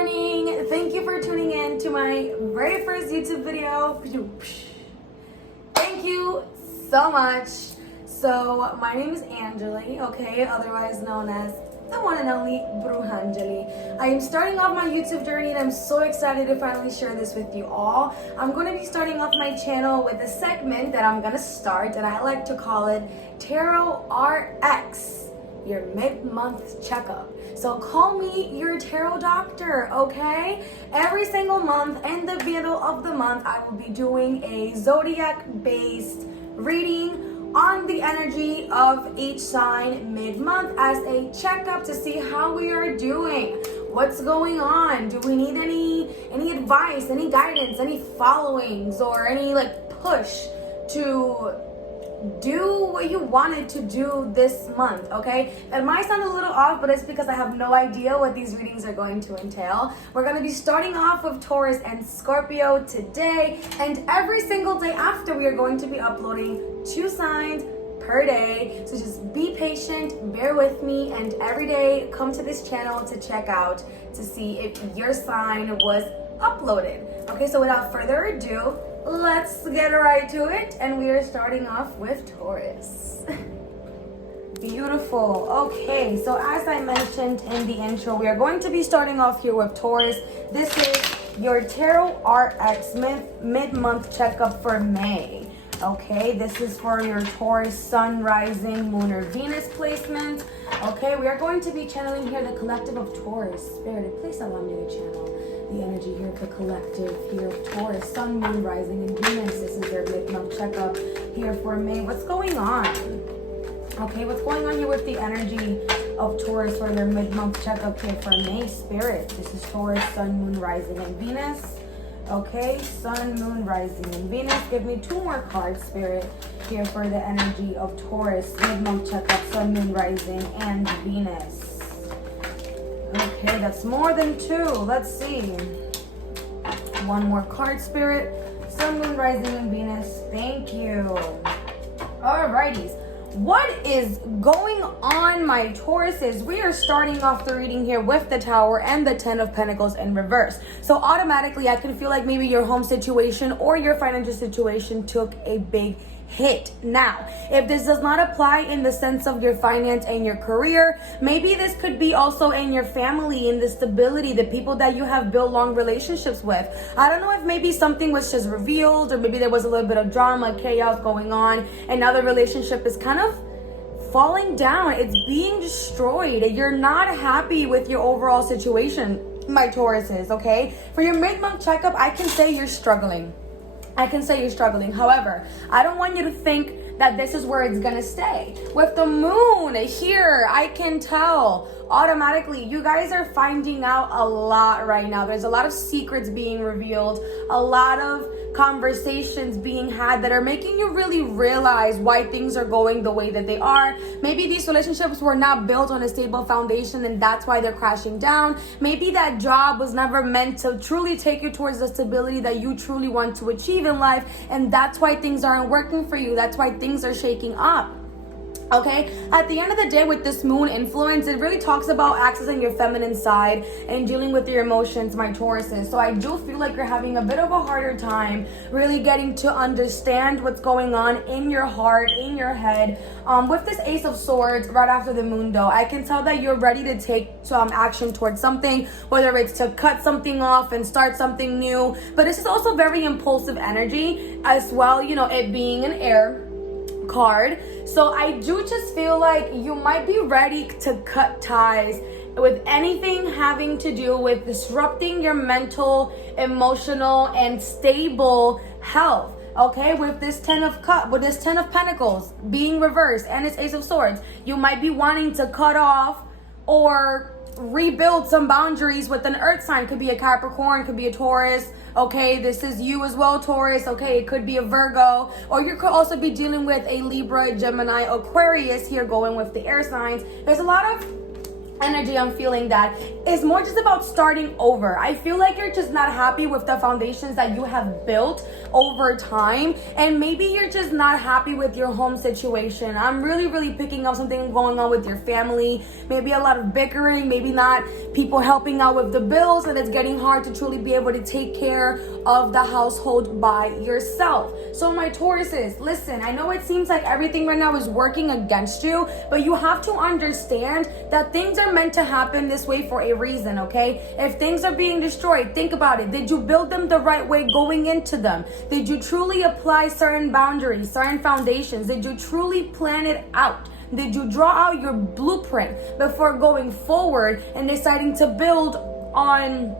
morning. Thank you for tuning in to my very first YouTube video. Thank you so much. So my name is Angeli, okay, otherwise known as the one and only Brujangely. I am starting off my YouTube journey and I'm so excited to finally share this with you all. I'm going to be starting off my channel with a segment that I'm going to start, and I like to call it Tarot RX, your mid-month checkup. So call me your tarot doctor, okay? Every single month, in the middle of the month, I will be doing a zodiac-based reading on the energy of each sign mid-month as a checkup to see how we are doing. What's going on? Do we need any advice, any guidance, any followings, or any push to do what you wanted to do this month, okay? It might sound a little off, but it's because I have no idea what these readings are going to entail. We're going to be starting off with Taurus and Scorpio today, and every single day after we are going to be uploading 2 signs per day. So just be patient, bear with me, and every day come to this channel to check out to see if your sign was uploaded. Okay, so without further ado, let's get right to it, and we are starting off with Taurus. Beautiful. Okay, so as I mentioned in the intro, we are going to be starting off here with Taurus. This is your Tarot RX mid-month checkup for May. Okay, this is for your Taurus Sun, Rising, Moon, or Venus placement. Okay, we are going to be channeling here the collective of Taurus. Spirit, please allow me to channel the energy here of the collective here of Taurus, Sun, Moon, Rising, and Venus. This is their mid-month checkup here for May. What's going on? Okay, what's going on here with the energy of Taurus for their mid-month checkup here for May? Spirit, this is Taurus, Sun, Moon, Rising, and Venus. Okay, Sun, Moon, Rising, and Venus. Give me 2 more cards, Spirit, here for the energy of Taurus, mid-month checkup, Sun, Moon, Rising, and Venus. Okay, that's more than 2. Let's see. 1 more card, Spirit. Sun, Moon, Rising, and Venus. Thank you. Alrighties. What is going on, my Tauruses? We are starting off the reading here with the Tower and the 10 of Pentacles in reverse. So automatically, I can feel like maybe your home situation or your financial situation took a big hit. Now, if this does not apply in the sense of your finance and your career, maybe this could be also in your family, in the stability, the people that you have built long relationships with. I don't know if maybe something was just revealed, or maybe there was a little bit of drama, chaos going on, and now the relationship is kind of falling down. It's being destroyed. You're not happy with your overall situation, my Tauruses, okay? For your mid-month checkup, I can say you're struggling. However, I don't want you to think that this is where it's gonna stay. With the moon here, I can tell automatically you guys are finding out a lot right now. There's a lot of secrets being revealed, a lot of conversations being had that are making you really realize why things are going the way that they are. Maybe these relationships were not built on a stable foundation, and that's why they're crashing down. Maybe that job was never meant to truly take you towards the stability that you truly want to achieve in life, and that's why things aren't working for you. That's why things are shaking up. Okay, at the end of the day, with this moon influence, it really talks about accessing your feminine side and dealing with your emotions, my Tauruses. So I do feel like you're having a bit of a harder time really getting to understand what's going on in your heart, in your head. With this Ace of Swords right after the moon, though, I can tell that you're ready to take some action towards something, whether it's to cut something off and start something new. But this is also very impulsive energy as well, you know, it being an air card. So I do just feel like you might be ready to cut ties with anything having to do with disrupting your mental, emotional, and stable health. Okay, with this 10 of Pentacles being reversed and its Ace of Swords, you might be wanting to cut off or rebuild some boundaries with an earth sign. Could be a Capricorn, could be a Taurus. Okay, this is you as well, Taurus. Okay, it could be a Virgo, or you could also be dealing with a Libra, Gemini, Aquarius here, going with the air signs. There's a lot of energy I'm feeling that is more just about starting over. I feel like you're just not happy with the foundations that you have built over time, and maybe you're just not happy with your home situation. I'm really picking up something going on with your family, maybe a lot of bickering, maybe not people helping out with the bills, and it's getting hard to truly be able to take care of the household by yourself. So my Tauruses, listen, I know it seems like everything right now is working against you, but you have to understand that things are meant to happen this way for a reason, okay? If things are being destroyed, think about it. Did you build them the right way going into them? Did you truly apply certain boundaries, certain foundations? Did you truly plan it out? Did you draw out your blueprint before going forward and deciding to build on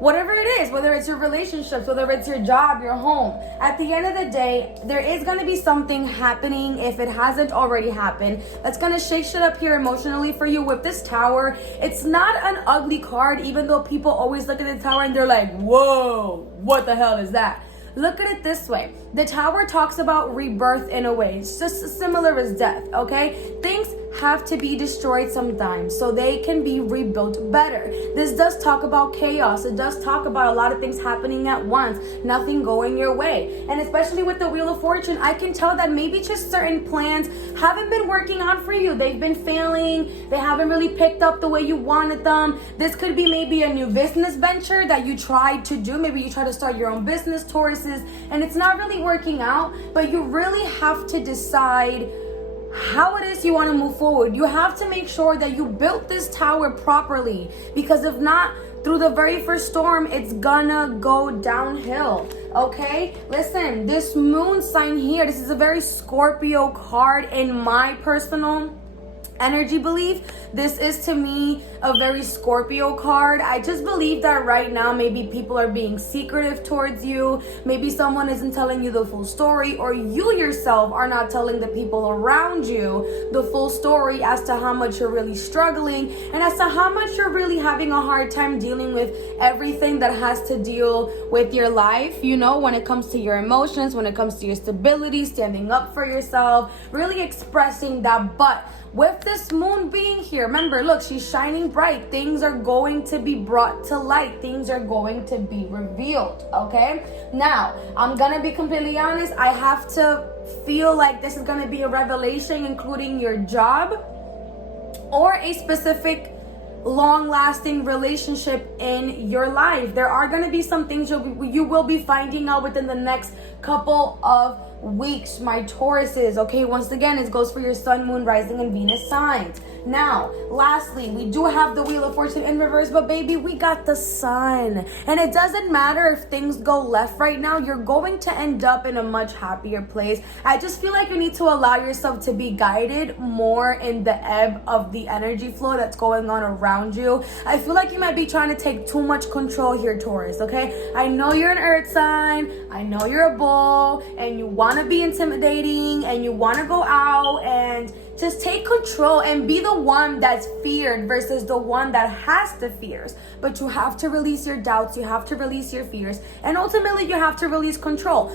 whatever it is, whether it's your relationships, whether it's your job, your home? At the end of the day, there is going to be something happening, if it hasn't already happened, that's going to shake shit up here emotionally for you with this Tower. It's not an ugly card, even though people always look at the Tower and they're like, whoa, what the hell is that? Look at it this way. The Tower talks about rebirth in a way. It's just similar as death, okay? Things have to be destroyed sometimes so they can be rebuilt better. This does talk about chaos. It does talk about a lot of things happening at once, nothing going your way. And especially with the Wheel of Fortune, I can tell that maybe just certain plans haven't been working out for you. They've been failing. They haven't really picked up the way you wanted them. This could be maybe a new business venture that you tried to do. Maybe you try to start your own business, Tauruses, and it's not really working out, but you really have to decide how it is you want to move forward. You have to make sure that you built this Tower properly, because if not, through the very first storm, it's gonna go downhill, okay? Listen, this moon sign here, this is a very Scorpio card in my personal energy belief. This is, to me, a very Scorpio card. I just believe that right now maybe people are being secretive towards you. Maybe someone isn't telling you the full story, or you yourself are not telling the people around you the full story as to how much you're really struggling and as to how much you're really having a hard time dealing with everything that has to deal with your life, you know, when it comes to your emotions, when it comes to your stability, standing up for yourself, really expressing that. But with this moon being here, remember, look, she's shining bright. Things are going to be brought to light. Things are going to be revealed, okay? Now, I'm going to be completely honest. I have to feel like this is going to be a revelation, including your job or a specific long-lasting relationship in your life. There are going to be some things you will be finding out within the next couple of weeks, my Tauruses, okay? Once again, it goes for your Sun, Moon, Rising, and Venus signs. Now, lastly, we do have the Wheel of Fortune in reverse, but baby, we got the Sun. And it doesn't matter if things go left right now, you're going to end up in a much happier place. I just feel like you need to allow yourself to be guided more in the ebb of the energy flow that's going on around you. I feel like you might be trying to take too much control here, Taurus, okay? I know you're an earth sign, I know you're a bull, and you want to be intimidating, and you want to go out and just take control and be the one that's feared versus the one that has the fears. But you have to release your doubts, you have to release your fears, and ultimately you have to release control.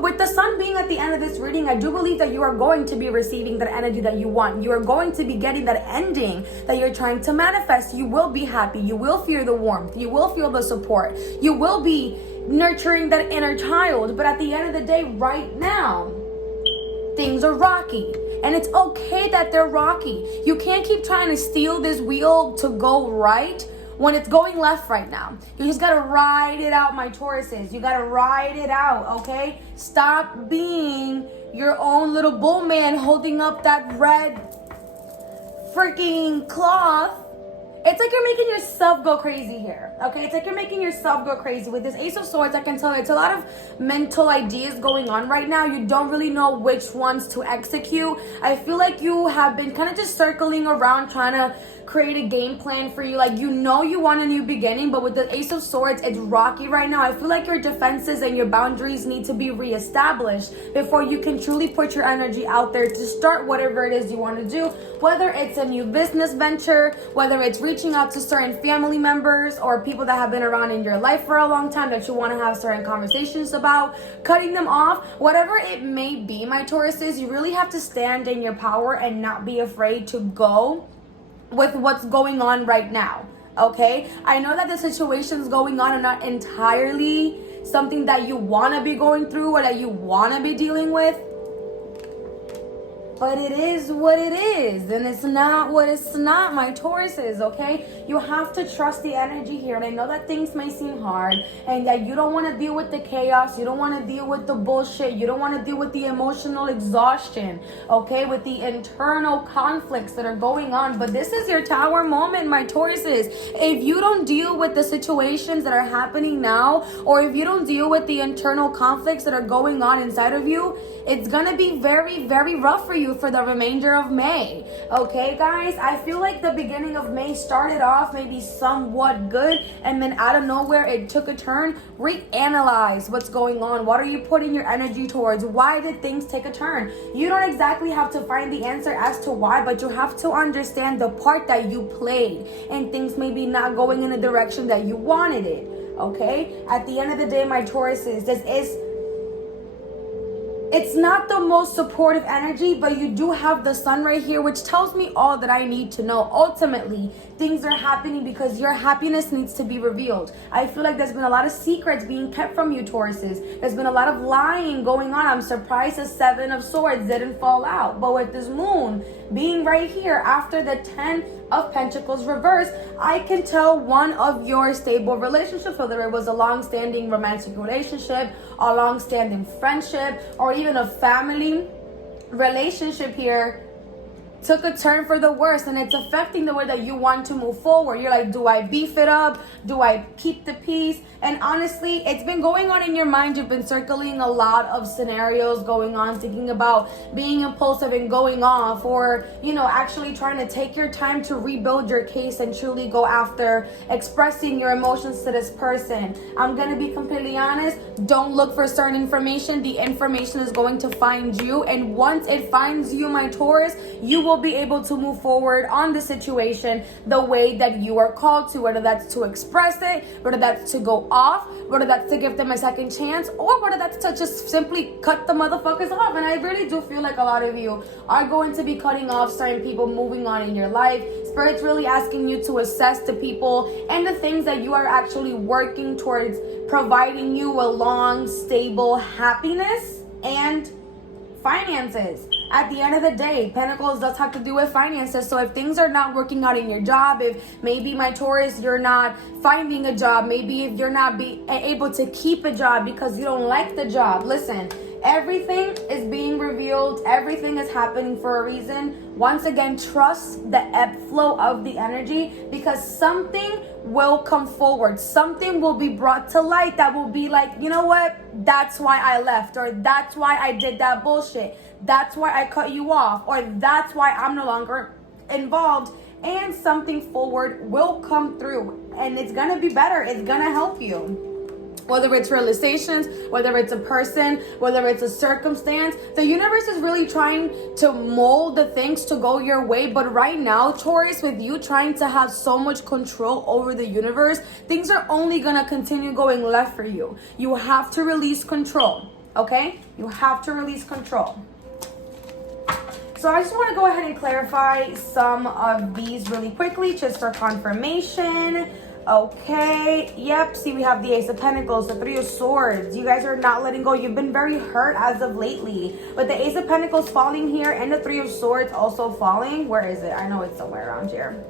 With the Sun being at the end of this reading, I do believe that you are going to be receiving that energy that you want. You are going to be getting that ending that you're trying to manifest. You will be happy, you will feel the warmth, you will feel the support, you will be nurturing that inner child. But at the end of the day, right now, things are rocky. And it's okay that they're rocky. You can't keep trying to steal this wheel to go right when it's going left right now. You just gotta ride it out, my Tauruses. You gotta ride it out, okay? Stop being your own little bull man holding up that red freaking cloth. It's like you're making yourself go crazy here, okay? It's like you're making yourself go crazy. With this Ace of Swords, I can tell you it's a lot of mental ideas going on right now. You don't really know which ones to execute. I feel like you have been kind of just circling around trying to create a game plan for you. Like, you know you want a new beginning, but with the Ace of Swords, it's rocky right now. I feel like your defenses and your boundaries need to be reestablished before you can truly put your energy out there to start whatever it is you want to do, whether it's a new business venture, whether it's reaching out to certain family members or people that have been around in your life for a long time that you want to have certain conversations about, cutting them off, whatever it may be, my Tauruses, you really have to stand in your power and not be afraid to go with what's going on right now. Okay, I know that the situations going on are not entirely something that you want to be going through or that you want to be dealing with, but it is what it is, and it's not what it's not, my Tauruses, okay? You have to trust the energy here, and I know that things may seem hard, and that you don't want to deal with the chaos, you don't want to deal with the bullshit, you don't want to deal with the emotional exhaustion, okay? With the internal conflicts that are going on, but this is your Tower moment, my Tauruses. If you don't deal with the situations that are happening now, or if you don't deal with the internal conflicts that are going on inside of you, it's gonna be very, very rough for you for the remainder of May. Okay, guys? I feel like the beginning of May started off maybe somewhat good, and then out of nowhere it took a turn. Reanalyze what's going on. What are you putting your energy towards? Why did things take a turn? You don't exactly have to find the answer as to why, but you have to understand the part that you played, and things maybe not going in the direction that you wanted it. Okay? At the end of the day, my Tauruses, it's not the most supportive energy, but you do have the sun right here, which tells me all that I need to know. Ultimately, things are happening because your happiness needs to be revealed. I feel like there's been a lot of secrets being kept from you, Tauruses. There's been a lot of lying going on. I'm surprised the Seven of Swords didn't fall out. But with this moon being right here after the 10 of Pentacles reverse, I can tell one of your stable relationships, whether it was a long-standing romantic relationship, a long-standing friendship, or even a family relationship here, took a turn for the worse, and it's affecting the way that you want to move forward. You're like, do I beef it up? Do I keep the peace? And honestly, it's been going on in your mind. You've been circling a lot of scenarios going on, thinking about being impulsive and going off, or, you know, actually trying to take your time to rebuild your case and truly go after expressing your emotions to this person. I'm going to be completely honest. Don't look for certain information. The information is going to find you. And once it finds you, my Taurus, you will be able to move forward on the situation the way that you are called to, whether that's to express it, whether that's to go off, whether that's to give them a second chance, or whether that's to just simply cut the motherfuckers off. And I really do feel like a lot of you are going to be cutting off certain people, moving on in your life. Spirit's really asking you to assess the people and the things that you are actually working towards providing you a long, stable happiness and finances. At the end of the day, Pentacles does have to do with finances. So if things are not working out in your job, if maybe, my Taurus, you're not finding a job, maybe if you're not able to keep a job because you don't like the job, listen, everything is being revealed. Everything is happening for a reason. Once again, trust the ebb flow of the energy, because something will come forward. Something will be brought to light that will be like, you know what? That's why I left, or that's why I did that bullshit. That's why I cut you off, or that's why I'm no longer involved. And something forward will come through, and it's gonna be better. It's gonna help you. Whether it's realizations, whether it's a person, whether it's a circumstance, the universe is really trying to mold the things to go your way. But right now, Taurus, with you trying to have so much control over the universe, things are only gonna continue going left for you. You have to release control, okay? You have to release control. So I just want to go ahead and clarify some of these really quickly, just for confirmation. Okay, yep, see, we have the Ace of Pentacles, the Three of Swords. You guys are not letting go. You've been very hurt as of lately. But the Ace of Pentacles falling here and the Three of Swords also falling. Where is it? I know it's somewhere around here.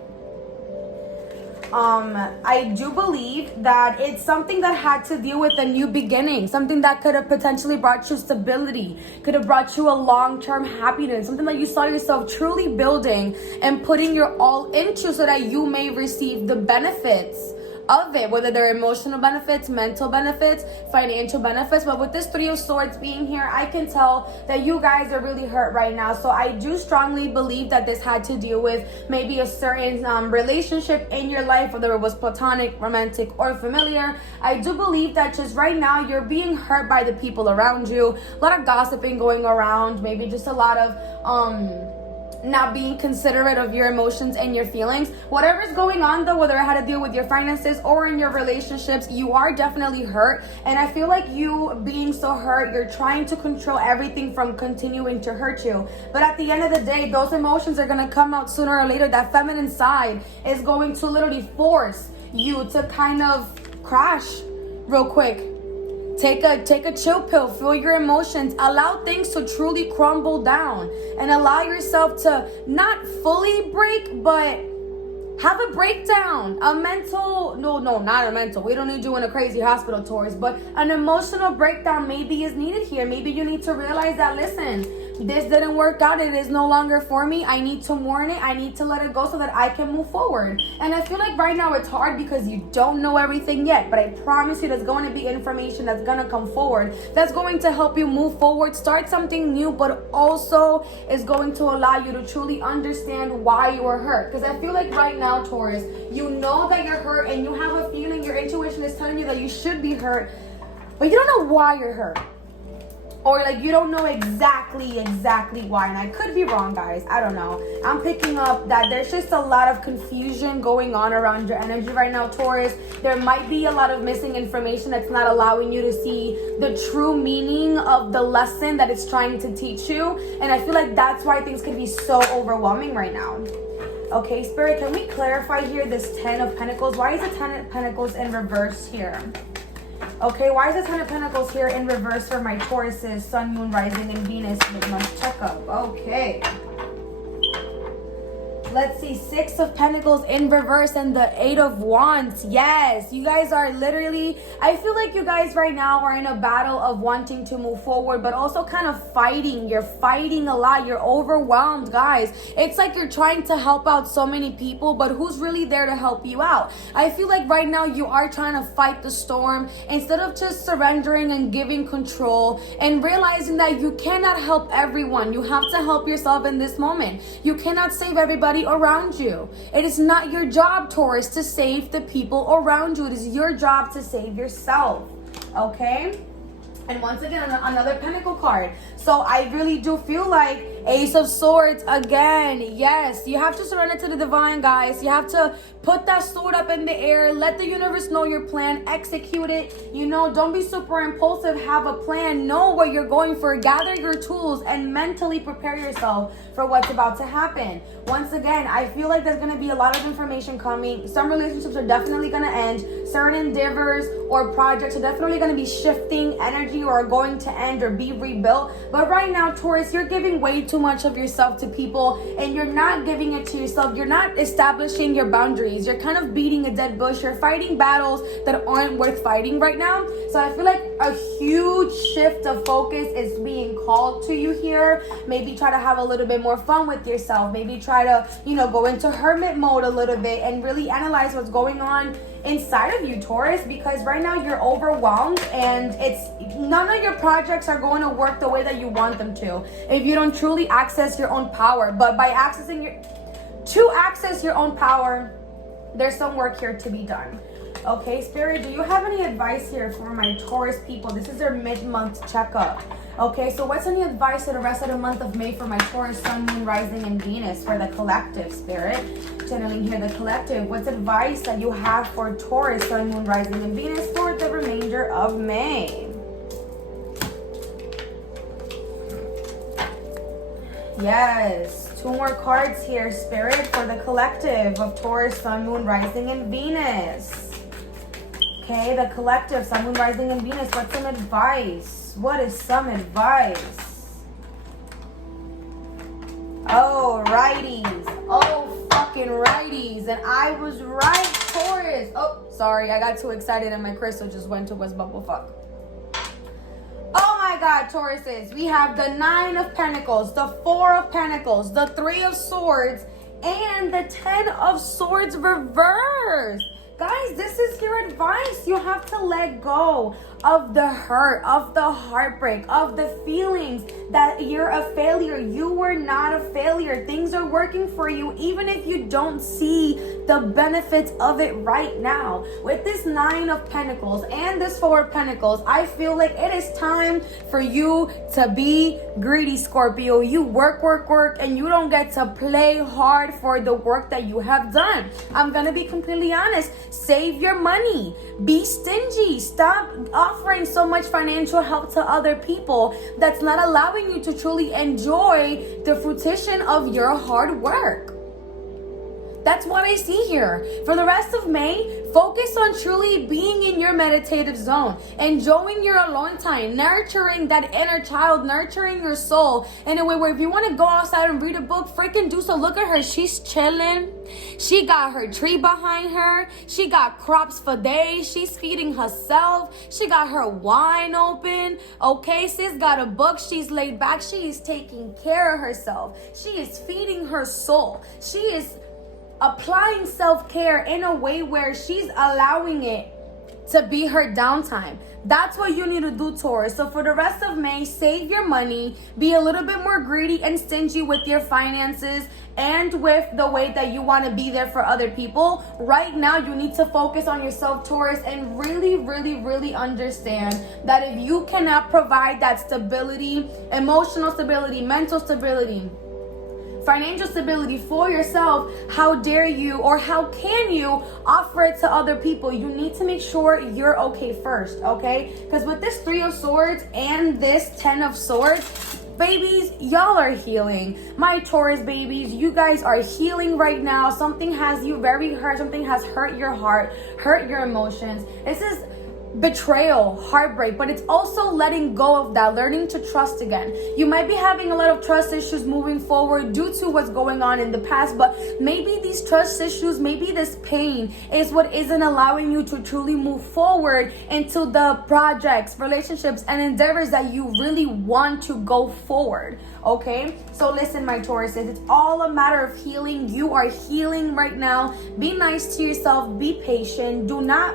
I do believe that it's something that had to deal with a new beginning, something that could have potentially brought you stability, could have brought you a long-term happiness, something that you saw yourself truly building and putting your all into, so that you may receive the benefits of it, whether they're emotional benefits, mental benefits, financial benefits. But with this Three of Swords being here, I can tell that you guys are really hurt right now. So I do strongly believe that this had to deal with maybe a certain relationship in your life, whether it was platonic, romantic, or familiar. I do believe that just right now you're being hurt by the people around you. A lot of gossiping going around, maybe just a lot of not being considerate of your emotions and your feelings. Whatever's going on though, whether it had to deal with your finances or in your relationships, you are definitely hurt. And I feel like you being so hurt, you're trying to control everything from continuing to hurt you. But at the end of the day, those emotions are going to come out sooner or later. That feminine side is going to literally force you to kind of crash real quick. Take a chill pill, feel your emotions, allow things to truly crumble down, and allow yourself to not fully break, but have a breakdown, not a mental. We don't need you in a crazy hospital, Taurus, but an emotional breakdown maybe is needed here. Maybe you need to realize that, listen, this didn't work out. It is no longer for me. I need to mourn it. I need to let it go so that I can move forward. And I feel like right now it's hard because you don't know everything yet, but I promise you there's going to be information that's going to come forward that's going to help you move forward, start something new, but also is going to allow you to truly understand why you are hurt. Because I feel like right now, Taurus, you know that you're hurt and you have a feeling, your intuition is telling you that you should be hurt, but you don't know why you're hurt. Or like you don't know exactly why. And I could be wrong, guys. I don't know. I'm picking up that there's just a lot of confusion going on around your energy right now, Taurus. There might be a lot of missing information that's not allowing you to see the true meaning of the lesson that it's trying to teach you. And I feel like that's why things can be so overwhelming right now. Okay, Spirit, can we clarify here this 10 of Pentacles? Why is the 10 of Pentacles in reverse here? Okay, why is the 10 of Pentacles here in reverse for my Tauruses, Sun, Moon, Rising, and Venus mid-month checkup? Okay. Let's see, 6 of Pentacles in reverse and the 8 of Wands. Yes, you guys are literally, I feel like you guys right now are in a battle of wanting to move forward, but also kind of fighting. You're fighting a lot. You're overwhelmed, guys. It's like you're trying to help out so many people, but who's really there to help you out? I feel like right now you are trying to fight the storm instead of just surrendering and giving control and realizing that you cannot help everyone. You have to help yourself in this moment. You cannot save everybody around you. It is not your job, Taurus, to save the people around you. It is your job to save yourself. Okay? And once again, another Pentacle card. So I really do feel like Ace of Swords again. Yes, you have to surrender to the divine, guys. You have to put that sword up in the air. Let the universe know your plan. Execute it. You know, don't be super impulsive. Have a plan. Know what you're going for. Gather your tools and mentally prepare yourself for what's about to happen. Once again, I feel like there's going to be a lot of information coming. Some relationships are definitely going to end. Certain endeavors or projects are definitely going to be shifting energy or are going to end or be rebuilt. But right now, Taurus, you're giving way too much of yourself to people and you're not giving it to yourself. You're not establishing your boundaries. You're kind of beating a dead bush. You're fighting battles that aren't worth fighting right now. So I feel like a huge shift of focus is being called to you here. Maybe try to have a little bit more fun with yourself. Maybe try to, go into hermit mode a little bit and really analyze what's going on inside of you, Taurus, because right now you're overwhelmed and none of your projects are going to work the way that you want them to if you don't truly access your own power. But by access your own power, there's some work here to be done. Okay, Spirit, do you have any advice here for my Taurus people? This is their mid-month checkup. Okay, so what's any advice for the rest of the month of May for my Taurus, Sun, Moon, Rising, and Venus for the collective, Spirit? Channeling here the collective. What's advice that you have for Taurus, Sun, Moon, Rising, and Venus for the remainder of May? Yes, 2 more cards here, Spirit, for the collective of Taurus, Sun, Moon, Rising, and Venus. Okay, the collective, Sun, Moon, Rising, and Venus. What's some advice? What is some advice? Oh, righties. Oh, fucking righties. And I was right, Taurus. Oh, sorry. I got too excited and my crystal just went to West Bubble Fuck. Oh my God, Tauruses. We have the 9 of Pentacles, the 4 of Pentacles, the 3 of Swords, and the 10 of Swords reversed. Guys, this is your advice. You have to let go of the hurt, of the heartbreak, of the feelings that you're a failure. You were not a failure. Things are working for you, even if you don't see the benefits of it right now. With this 9 of Pentacles and this 4 of Pentacles, I feel like it is time for you to be greedy, Scorpio. You work, and you don't get to play hard for the work that you have done. I'm gonna be completely honest. Save your money. Be stingy. Stop offering so much financial help to other people that's not allowing you to truly enjoy the fruition of your hard work. That's what I see here. For the rest of May, focus on truly being in your meditative zone, enjoying your alone time, nurturing that inner child, nurturing your soul in a way where if you want to go outside and read a book, freaking do so. Look at her. She's chilling. She got her tree behind her. She got crops for days. She's feeding herself. She got her wine open. Okay, sis got a book. She's laid back. She is taking care of herself. She is feeding her soul. She is applying self-care in a way where she's allowing it to be her downtime. That's what you need to do, Taurus. So for the rest of May, save your money, be a little bit more greedy and stingy with your finances and with the way that you want to be there for other people. Right now, you need to focus on yourself, Taurus, and really understand that if you cannot provide that stability, emotional stability, mental stability, financial stability for yourself, how dare you or how can you offer it to other people? You need to make sure you're okay first, okay? Because with this 3 of Swords and this 10 of Swords, babies, y'all are healing. My Taurus babies, you guys are healing right now. Something has you very hurt. Something has hurt your heart, hurt your emotions. This is betrayal, heartbreak, but it's also letting go of that, learning to trust again. You might be having a lot of trust issues moving forward due to what's going on in the past, but maybe these trust issues, maybe this pain is what isn't allowing you to truly move forward into the projects, relationships, and endeavors that you really want to go forward. Okay, so listen, my Tauruses, it's all a matter of healing. You are healing right now. Be nice to yourself, be patient, do not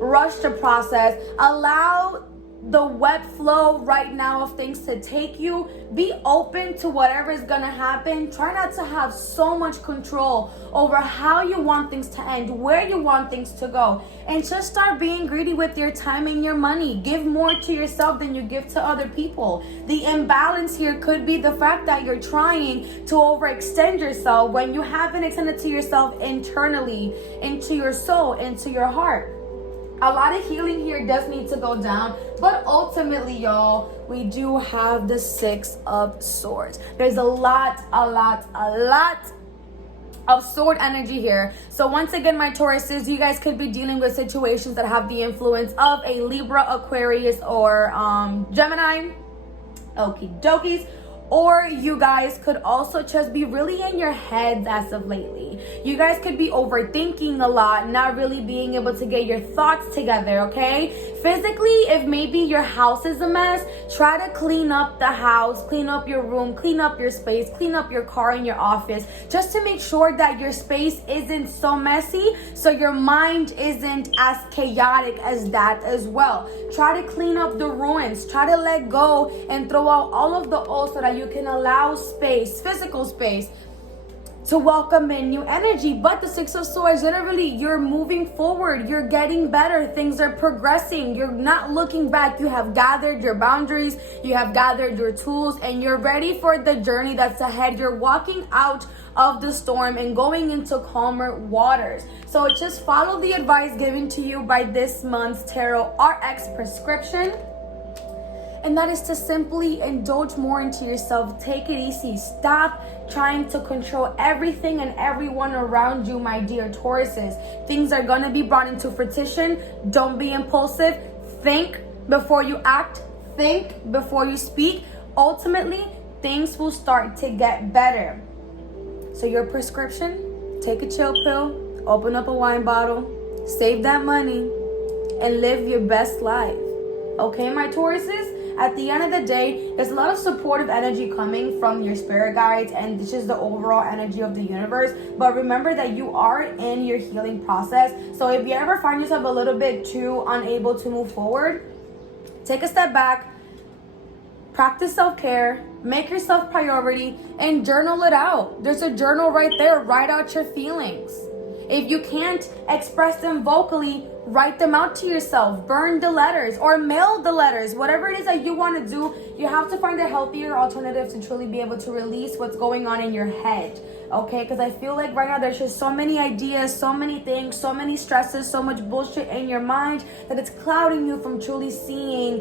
rush the process. Allow the web flow right now of things to take you. Be open to whatever is gonna happen. Try not to have so much control over how you want things to end, where you want things to go, and just start being greedy with your time and your money. Give more to yourself than you give to other people. The imbalance here could be the fact that you're trying to overextend yourself when you haven't extended to yourself internally, into your soul, into your heart. A lot of healing here does need to go down, but ultimately, y'all, we do have the 6 of Swords. There's a lot of sword energy here. So once again, my Tauruses, you guys could be dealing with situations that have the influence of a Libra, Aquarius, or Gemini. Okie dokies. Or you guys could also just be really in your heads as of lately. You guys could be overthinking a lot, not really being able to get your thoughts together, okay? Physically, if maybe your house is a mess, try to clean up the house, clean up your room, clean up your space, clean up your car and your office, just to make sure that your space isn't so messy, so your mind isn't as chaotic as that as well. Try to clean up the ruins. Try to let go and throw out all of the old so that you can allow space, physical space, to welcome in new energy. But the 6 of Swords, literally, you're moving forward. You're getting better. Things are progressing. You're not looking back. You have gathered your boundaries. You have gathered your tools, and you're ready for the journey that's ahead. You're walking out of the storm and going into calmer waters. So just follow the advice given to you by this month's Tarot RX prescription. And that is to simply indulge more into yourself. Take it easy. Stop trying to control everything and everyone around you, my dear Tauruses. Things are going to be brought into fruition. Don't be impulsive. Think before you act. Think before you speak. Ultimately, things will start to get better. So your prescription, take a chill pill, open up a wine bottle, save that money, and live your best life. Okay, my Tauruses? At the end of the day, there's a lot of supportive energy coming from your spirit guides, and this is the overall energy of the universe. But remember that you are in your healing process. So if you ever find yourself a little bit too unable to move forward, take a step back, practice self-care, make yourself priority, and journal it out. There's a journal right there. Write out your feelings. If you can't express them vocally, write them out to yourself. Burn the letters or mail the letters. Whatever it is that you want to do, you have to find a healthier alternative to truly be able to release what's going on in your head. Okay, because I feel like right now there's just so many ideas, so many things, so many stresses, so much bullshit in your mind that it's clouding you from truly seeing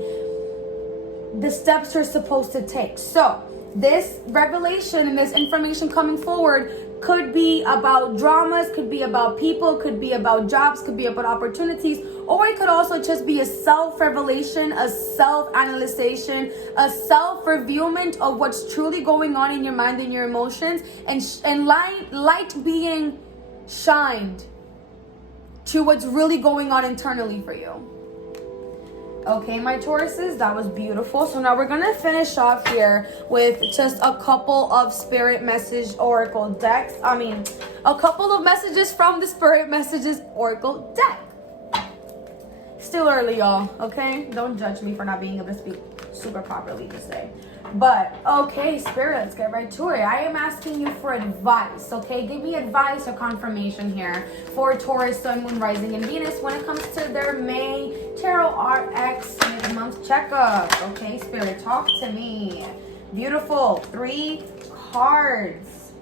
the steps you're supposed to take. So this revelation and this information coming forward could be about dramas, could be about people, could be about jobs, could be about opportunities, or it could also just be a self-revelation, a self-analyzation, a self-revealment of what's truly going on in your mind and your emotions, and light being shined to what's really going on internally for you. Okay, my Tauruses, that was beautiful. So now we're going to finish off here with just a couple of Spirit Message Oracle decks. A couple of messages from the Spirit Messages Oracle deck. Still early, y'all, okay? Don't judge me for not being able to speak super properly today. But, okay, Spirit, let's get right to it. I am asking you for advice, okay? Give me advice or confirmation here for Taurus, Sun, Moon, Rising, and Venus when it comes to their May Tarot RX mid-month checkup. Okay, Spirit, talk to me. Beautiful. 3 cards.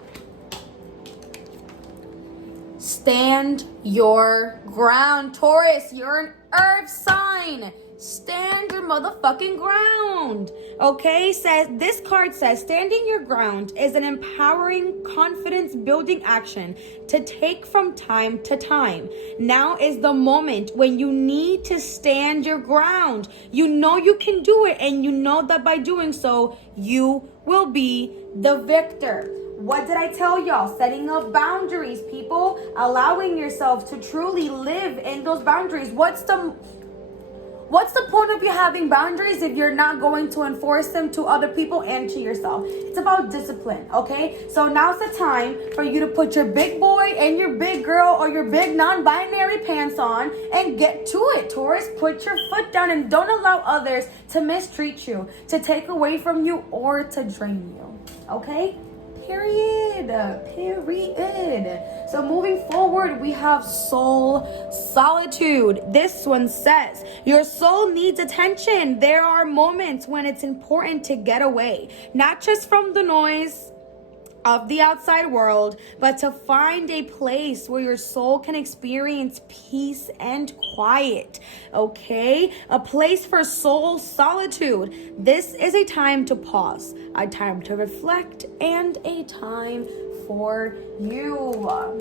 Stand your ground. Taurus, you're an earth sign. Stand your motherfucking ground. Okay, this card says standing your ground is an empowering, confidence building action to take from time to time. Now is the moment when you need to stand your ground. You know you can do it, and you know that by doing so, you will be the victor. What did I tell y'all? Setting up boundaries, people. Allowing yourself to truly live in those boundaries. What's the point of you having boundaries if you're not going to enforce them to other people and to yourself? It's about discipline, okay? So now's the time for you to put your big boy and your big girl or your big non-binary pants on and get to it, Taurus. Put your foot down and don't allow others to mistreat you, to take away from you, or to drain you, okay? Period. So moving forward, we have soul solitude. This one says, your soul needs attention. There are moments when it's important to get away, not just from the noise of the outside world, but to find a place where your soul can experience peace and quiet. Okay? A place for soul solitude. This is a time to pause, a time to reflect, and a time for you.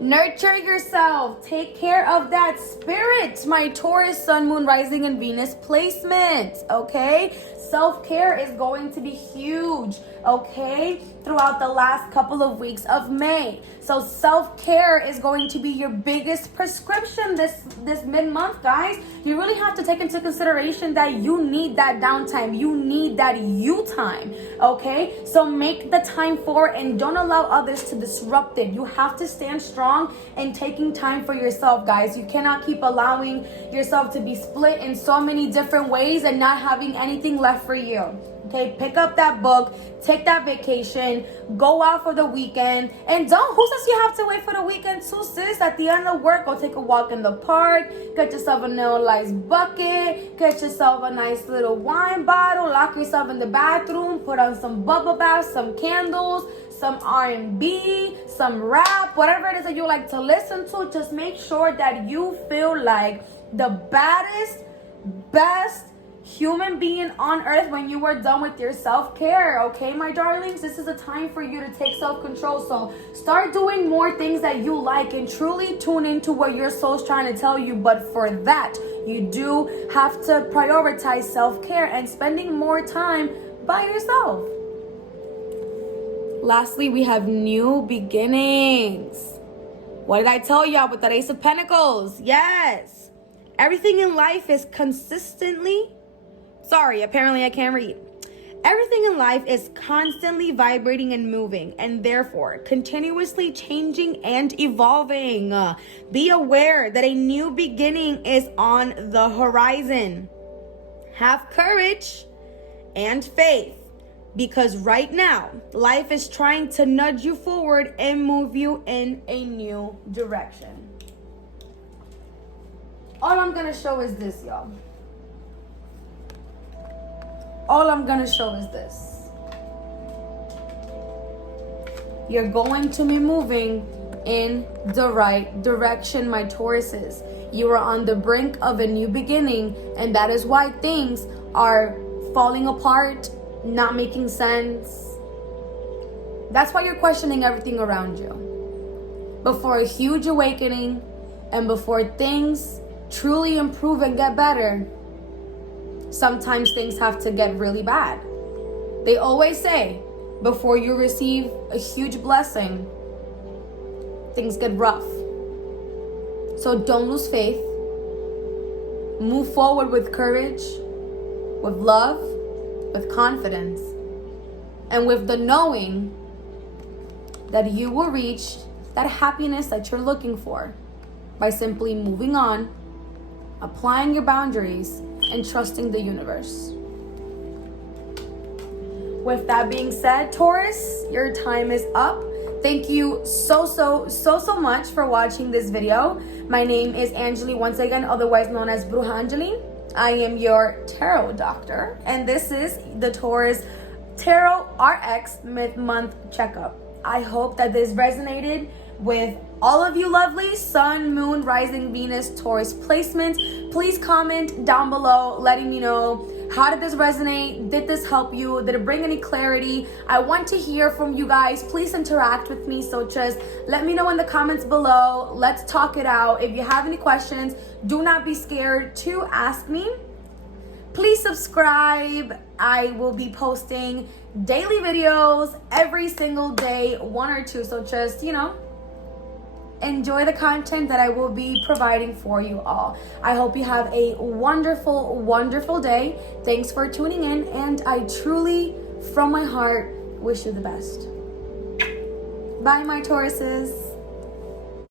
Nurture yourself. Take care of that spirit, my Taurus, Sun, Moon, Rising, and Venus placement. Okay? Self-care is going to be huge, okay, throughout the last couple of weeks of May. So self-care is going to be your biggest prescription this mid-month, guys. You really have to take into consideration that you need that downtime. You need that you time, okay? So make the time for it and don't allow others to disrupt it. You have to stand strong in taking time for yourself, guys. You cannot keep allowing yourself to be split in so many different ways and not having anything left for you. Okay, pick up that book, take that vacation, go out for the weekend, and who says you have to wait for the weekend too, sis? At the end of work, go take a walk in the park, get yourself a nice bucket, get yourself a nice little wine bottle, lock yourself in the bathroom, put on some bubble bath, some candles, some R&B, some rap, whatever it is that you like to listen to. Just make sure that you feel like the best human being on earth when you are done with your self-care. Okay, my darlings, this is a time for you to take self-control. So start doing more things that you like and truly tune into what your soul's trying to tell you. But for that, you do have to prioritize self-care and spending more time by yourself. Lastly, we have new beginnings. What did I tell y'all with that Ace of Pentacles? Yes, everything in life is apparently I can't read. Everything in life is constantly vibrating and moving, and therefore continuously changing and evolving. Be aware that a new beginning is on the horizon. have courage and faith, because right now life is trying to nudge you forward and move you in a new direction. All I'm gonna show is this, y'all. All I'm gonna show is this. You're going to be moving in the right direction, my Tauruses. You are on the brink of a new beginning, and that is why things are falling apart, not making sense. That's why you're questioning everything around you. Before a huge awakening and before things truly improve and get better, sometimes things have to get really bad. They always say, before you receive a huge blessing, things get rough. So don't lose faith. Move forward with courage, with love, with confidence, and with the knowing that you will reach that happiness that you're looking for by simply moving on, applying your boundaries, and trusting the universe. With that being said, Taurus, your time is up. Thank you so much for watching this video. My name is Angely, once again, otherwise known as Brujangely. I am your tarot doctor, and this is the Taurus Tarot RX mid-month checkup. I hope that this resonated with all of you lovely Sun, Moon, Rising, Venus, Taurus placements. Please comment down below letting me know, how did this resonate? Did this help you? Did it bring any clarity? I want to hear from you guys. Please interact with me. So just let me know in the comments below. Let's talk it out. If you have any questions, do not be scared to ask me. Please subscribe. I will be posting daily videos every single day, 1 or 2. So just, enjoy the content that I will be providing for you all. I hope you have a wonderful day. Thanks for tuning in, and I truly, from my heart, wish you the best. Bye, my Tauruses.